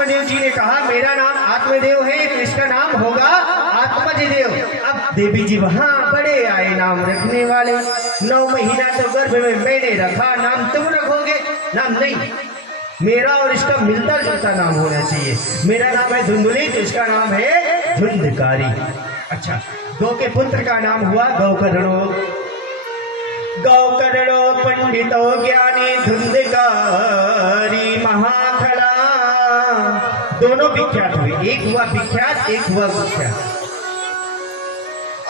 आत्मदेव जी ने कहा मेरा नाम आत्मदेव है तो इसका नाम होगा आत्मजदेव। अब देवी जी वहां बड़े आए नाम रखने वाले। 9 महीना तो गर्भ में मैंने रखा, नाम तुम रखोगे? नाम नहीं, मेरा और इसका मिलता जुलता नाम होना चाहिए। मेरा नाम है धुंधुली तो इसका नाम है धुंधकारी। अच्छा, 2 के पुत्र का नाम हुआ गौकर्णो। गौकर्णो पंडितो ज्ञानी धुंधकारी महाखला। दोनों विख्यात हुए, एक हुआ विख्यात, एक हुआ विख्यात।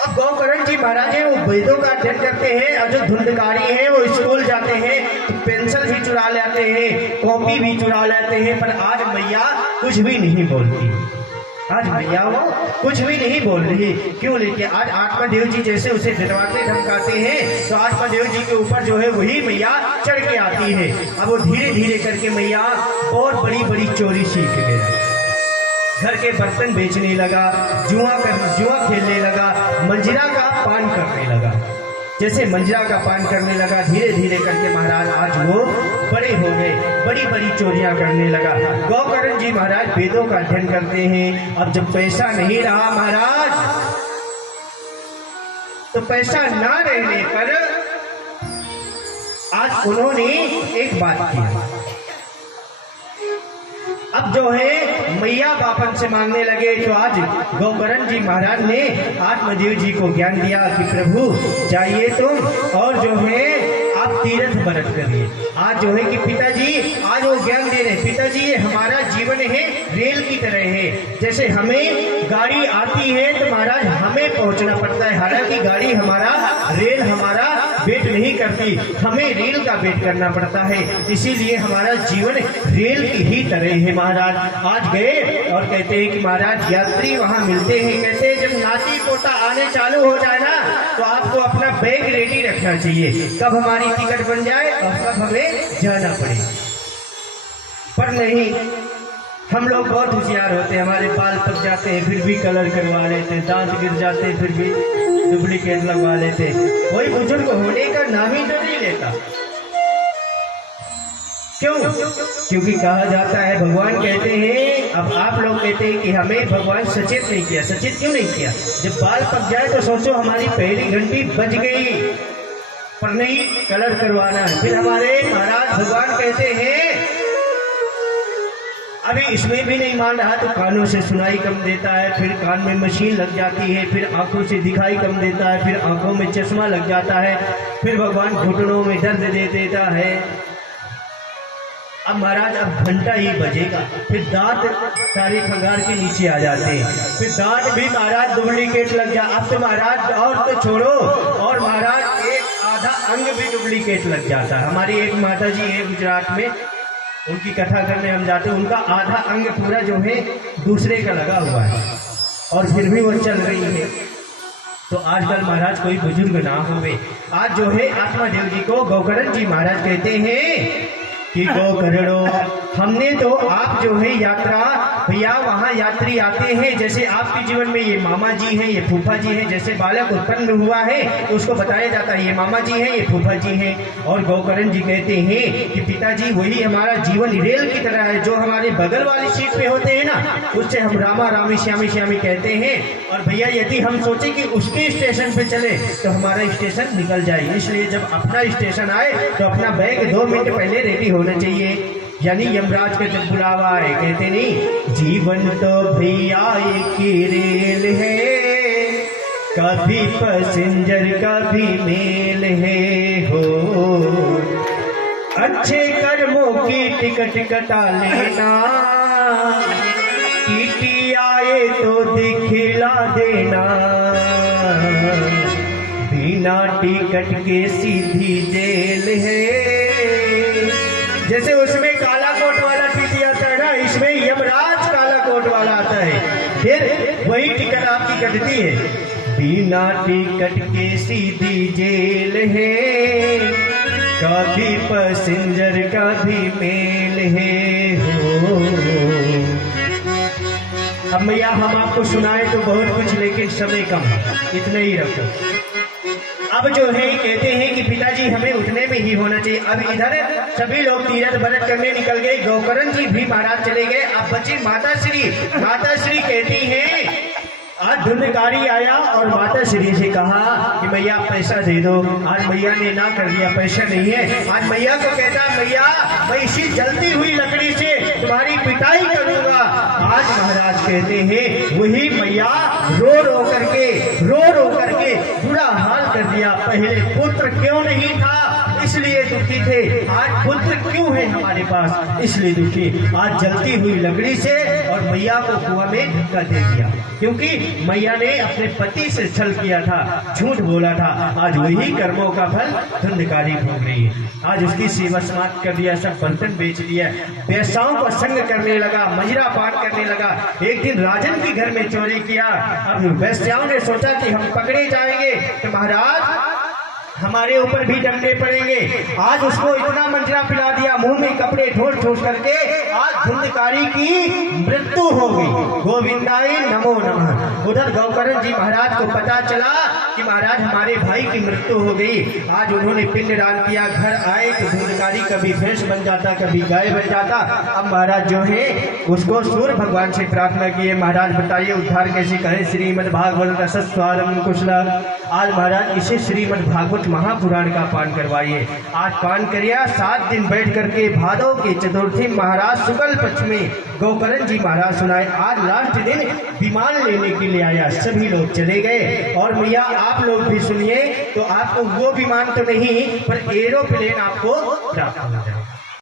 अब गौकर्ण जी महाराज है वो वेदों का अध्ययन करते हैं, और जो धुंधकारी है वो स्कूल जाते हैं तो पेंसिल भी चुरा लेते हैं, कॉपी भी चुरा लेते हैं। पर आज मैया कुछ भी नहीं बोलती, आज मैया वो कुछ भी नहीं बोल रही। क्यों? लेके आज आत्मदेव जी जैसे उसे डरवाते धमकाते हैं तो आत्मदेव जी के ऊपर जो है वही मैया चढ़ के आती है। अब वो धीरे धीरे करके मैया और बड़ी बड़ी चोरी सीख गया। घर के बर्तन बेचने लगा, जुआ खेलने लगा, मंजिरा का पान करने लगा। जैसे मंजिरा का पान करने लगा धीरे धीरे करके महाराज आज वो बड़े हो गए, बड़ी बड़ी चोरियां करने लगा। गौकर्ण जी महाराज वेदों का अध्ययन करते हैं। अब जब पैसा नहीं रहा महाराज, तो पैसा ना रहने पर आज उन्होंने एक बात की। अब जो है मैया बापन से मांगने लगे तो आज गौकर्ण जी महाराज ने आत्मदेव जी को ज्ञान दिया कि प्रभु जाइए तुम और जो है आप तीर्थ व्रत करिए। आज जो है कि पिताजी आज वो ज्ञान दे रहे, पिताजी ये हमारा जीवन है रेल की तरह है। जैसे हमें गाड़ी आती है तो महाराज हमें पहुंचना पड़ता है, हालांकि गाड़ी हमारा रेल हमारा वेट नहीं करती, हमें रेल का वेट करना पड़ता है। इसीलिए हमारा जीवन रेल की ही तरह है महाराज। आज गए और कहते हैं कि महाराज यात्री वहां मिलते हैं, कहते हैं जब नाती पोता आने चालू हो जाए ना तो आपको अपना बैग रेडी रखना चाहिए, कब हमारी टिकट बन जाए और कब हमें जाना पड़े। पर नहीं, हम लोग बहुत होशियार होते हैं, हमारे बाल पक जाते हैं फिर भी कलर करवा लेते हैं, दांत गिर जाते हैं फिर भी डुप्लीकेट लगवा लेते हैं। कोई बुजुर्ग होने का नाम ही तो नहीं लेता। क्यों? क्योंकि कहा जाता है, भगवान कहते हैं, अब आप लोग कहते हैं कि हमें भगवान सचेत नहीं किया। सचेत क्यों नहीं किया? जब बाल पक जाए तो सोचो हमारी पहली घंटी बज गई, पर नहीं कलर करवाना है। फिर हमारे महाराज भगवान कहते हैं अभी इसमें भी नहीं मान रहा तो कानों से सुनाई कम देता है, फिर कान में मशीन लग जाती है, फिर आंखों से दिखाई कम देता है, फिर आंखों में चश्मा लग जाता है, फिर भगवान घुटनों में दर्द दे देता है। अब महाराज अब घंटा ही बजेगा, फिर दांत सारे खंगार के नीचे आ जाते हैं, फिर दांत भी महाराज डुप्लीकेट लग जा। अब तो महाराज और तो छोड़ो, और महाराज एक आधा अंग भी डुप्लीकेट लग जाता है। हमारी एक माता जी है गुजरात में, उनकी कथा करने हम जाते हैं, उनका आधा अंग पूरा जो है दूसरे का लगा हुआ है और फिर भी वो चल रही है। तो आजकल महाराज कोई बुजुर्ग ना होवे। आज जो है आत्मदेव जी को गौकर्ण जी महाराज कहते हैं कि गौकर्णो, हमने तो आप जो है यात्रा भैया वहाँ यात्री आते हैं, जैसे आपके जीवन में ये मामा जी हैं, ये फूफा जी हैं, जैसे बालक उत्पन्न हुआ है तो उसको बताया जाता है ये मामा जी हैं, ये फूफा जी हैं। और गौकर्ण जी कहते हैं कि पिताजी वही हमारा जीवन रेल की तरह है, जो हमारे बगल वाली सीट पे होते हैं ना उससे हम रामा रामी श्यामी श्यामी कहते हैं। और भैया यदि हम सोचे कि उसके स्टेशन पे चले तो हमारा स्टेशन निकल जाए, इसलिए जब अपना स्टेशन आए तो अपना बैग 2 मिनट पहले रेडी होना चाहिए। यानी यमराज का जब बुलावा है, कहते नहीं जीवन तो भैया एक रेल है, कभी पैसेंजर कभी मेल है हो, अच्छे कर्मों की टिकट कटा लेना, टीटी आए तो दिखला देना, बिना टिकट के सीधी जेल है। जैसे उसमें काला कोट वाला टीटी आता है ना, इसमें यमराज काला कोट वाला आता है, फिर वही टिकट आपकी कटती है। बिना टिकट के सीधी जेल है, कभी पैसेंजर कभी मेल है हो। अब भैया हम आपको सुनाए तो बहुत कुछ, लेकिन समय कम, इतना ही रखो। अब जो है कहते हैं कि पिताजी हमें उठने में ही होना चाहिए। अब इधर सभी लोग तीरथ व्रत करने निकल गए, गौकर्ण जी भी महाराज चले गए। अब बची माता श्री कहती हैं आज धुंधकारी आया और माता श्री से कहा कि मैया पैसा दे दो। आज मैया ने ना कर दिया, पैसा नहीं है। आज मैया को कहता मैया मैं इसी जलती हुई लकड़ी से तुम्हारी पिटाई करूंगा। आज महाराज कहते हैं वही मैया रो रो करके बुरा हाल कर दिया। पहले पुत्र क्यों नहीं था इसलिए दुखी थे, आज पुत्र क्यों है हमारे पास इसलिए दुखी। आज जलती हुई लकड़ी से और मैया को कुआं में धक्का दे दिया, क्योंकि मैया ने अपने पति से छल किया था, झूठ बोला था। आज वही कर्मों का फल धुंधकारी भोग रही है। आज उसकी सेवा समाप्त कर दिया, सब बर्तन बेच दिया, पैसाओं को संग करने लगा, मजरा पान करने लगा। एक दिन राजन के घर में चोरी किया। अब वैश्याओं ने सोचा कि हम पकड़े जाएंगे तो महाराज हमारे ऊपर भी डंडे पड़ेंगे। आज उसको इतना मंजरा पिला दिया, मुंह में कपड़े ठोस करके आज धुंधकारी की मृत्यु हो गई। गोविंदाय नमो नमः। उधर गौकर्ण जी महाराज को पता चला कि महाराज हमारे भाई की मृत्यु हो गई। आज उन्होंने पिंडदान किया। घर आए तो धुंधकारी कभी भैंस बन जाता, कभी गाय बन जाता। अब महाराज जो है उसको सूर्य भगवान से प्रार्थना किए, महाराज बताइए उद्धार कैसे करें। श्रीमद् भागवत रसस्वादम कुशल। आज महाराज इसे श्रीमद् भागवत महापुराण का पान करवाइए। आज पान करिया 7 दिन बैठ करके भादव की चतुर्थी महाराज शुक्ल पक्ष में गौकर्ण जी महाराज सुनाए। आज लास्ट दिन विमान लेने के लिए आया, सभी लोग चले गए। और भैया आप लोग भी सुनिए तो आपको वो विमान तो नहीं पर एरोप्लेन आपको प्राप्त हो जाए।